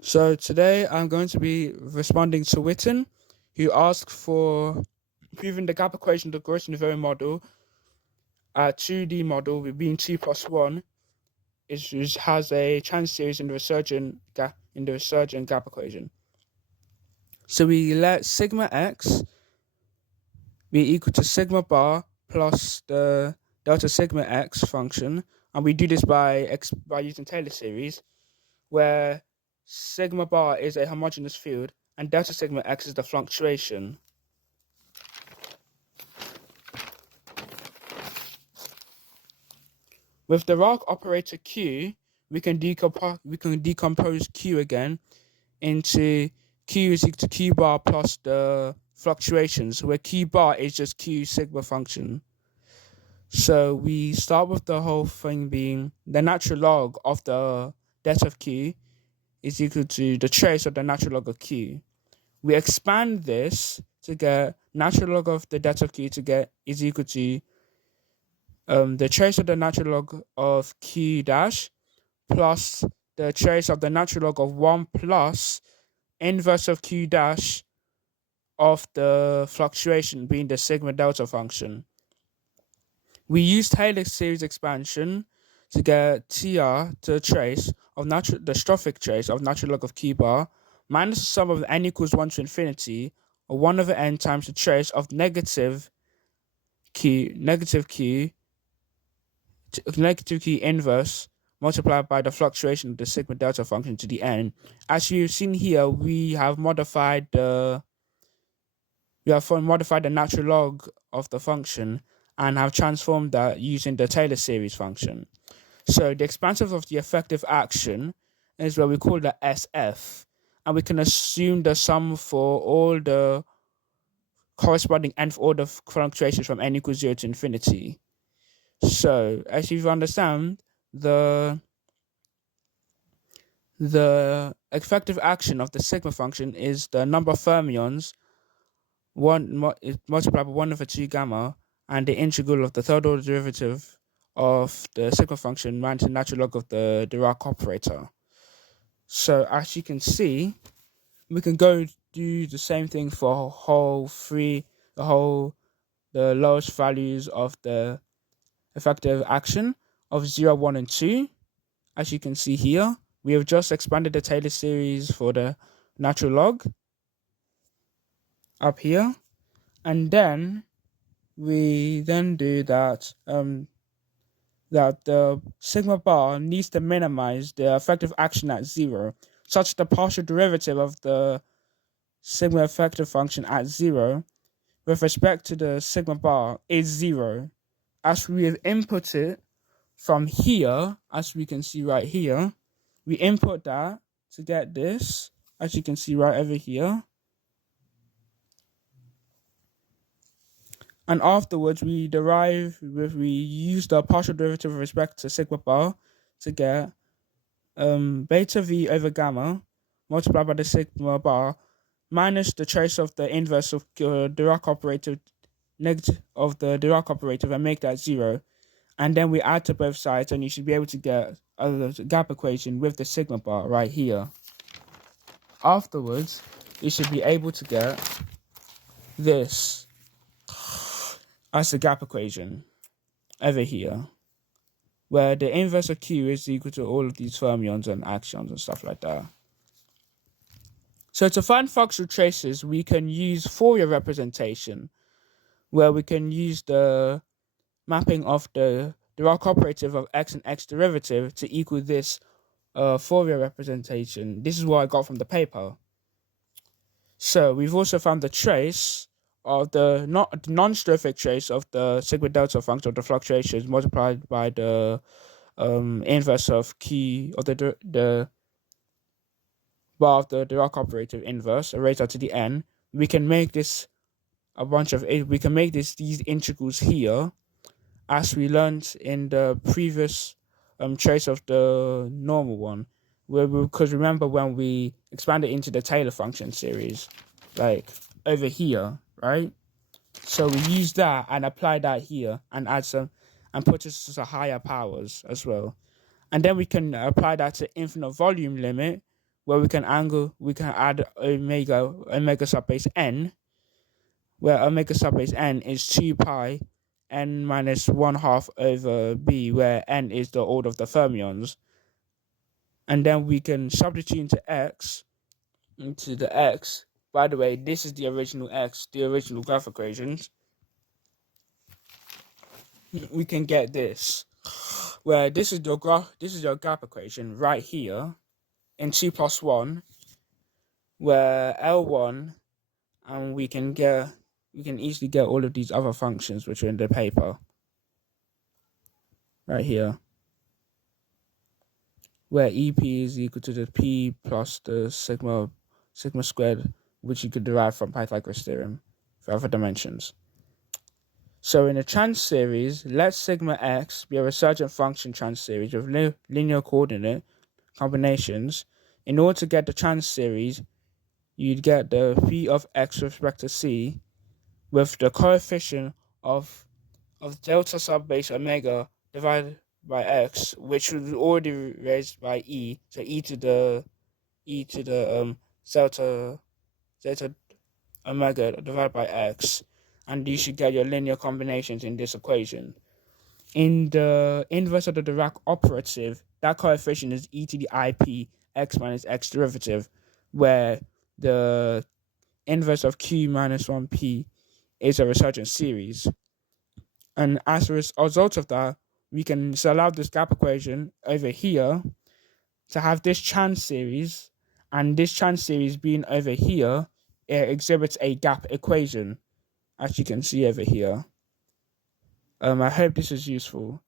So today I'm going to be responding to Witten, who asked for proving the gap equation of the Gross-Nuveu model, a 2D model with being 2 plus 1, has a transseries in the recurgent gap equation. So we let sigma x be equal to sigma bar plus the delta sigma x function, and we do this by using Taylor series, where sigma bar is a homogeneous field and delta sigma x is the fluctuation. With the Dirac operator Q, we can decompose Q again into Q is equal to Q bar plus the fluctuations, where Q bar is just Q sigma function. So we start with the whole thing being the natural log of the delta of Q is equal to the trace of the natural log of Q. We expand this to get natural log of the delta of Q is equal to the trace of the natural log of Q dash plus the trace of the natural log of 1 plus inverse of Q dash of the fluctuation being the sigma delta function. We use Taylor series expansion to get TR to the trace of the strophic trace of natural log of Q bar minus the sum of n equals 1 to infinity, or 1 over n times the trace of negative Q inverse multiplied by the fluctuation of the sigma delta function to the n. As you've seen here, we have modified the natural log of the function and have transformed that using the Taylor series function. So the expansive of the effective action is what we call the SF, and we can assume the sum for all the corresponding nth order fluctuations from n equals 0 to infinity. So as you understand, the effective action of the sigma function is the number of fermions multiplied by 1 over 2 gamma, and the integral of the third order derivative of the sigma function minus the natural log of the Dirac operator. So as you can see, we can go do the same thing for the lowest values of the effective action of 0, 1, and 2. As you can see here, we have just expanded the Taylor series for the natural log up here, and then we do that the sigma bar needs to minimize the effective action at 0, such the partial derivative of the sigma effective function at 0 with respect to the sigma bar is 0. As we have input it from here, as we can see right here, we input that to get this, as you can see right over here. And afterwards, we use the partial derivative with respect to sigma bar to get beta v over gamma multiplied by the sigma bar minus the trace of the inverse of Dirac operator negative of the Dirac operator and make that 0. And then we add to both sides, and you should be able to get a gap equation with the sigma bar right here. Afterwards, you should be able to get this as the gap equation over here, where the inverse of Q is equal to all of these fermions and axions and stuff like that. So to find functional traces, we can use Fourier representation, where we can use the mapping of the Dirac operative of x and x derivative to equal this Fourier representation. This is what I got from the paper. So we've also found the trace of the non-strophic trace of the sigma delta function of the fluctuations multiplied by the inverse of Q of the bar of the Dirac operative inverse raised out to the n. We can make this these integrals here, as we learned in the previous trace of the normal one, because remember when we expanded into the Taylor function series, like over here, right? So we use that and apply that here and add some and put this to higher powers as well. And then we can apply that to infinite volume limit, where we can add omega subbase n, where omega subbase n is 2 pi n minus 1/2 over b, where n is the order of the fermions. And then we can substitute into the x. By the way, this is the original x, the original graph equations. We can get this, where this is your graph equation right here in 2 plus 1, where L1, and we can easily get all of these other functions which are in the paper right here, where EP is equal to the P plus the sigma squared, which you could derive from Pythagoras theorem for other dimensions. So in a transseries, let sigma x be a resurgent function transseries with linear coordinate combinations. In order to get the transseries, you'd get the phi of x with respect to c with the coefficient of delta sub base omega divided by x, which was already raised by e, so e to the delta omega divided by x, and you should get your linear combinations in this equation. In the inverse of the Dirac operative, that coefficient is e to the IP x minus x derivative, where the inverse of q minus 1p is a resurgent series. And as a result of that, we can solve out this gap equation over here to have this transseries, and this transseries being over here, it exhibits a gap equation, as you can see over here. I hope this is useful.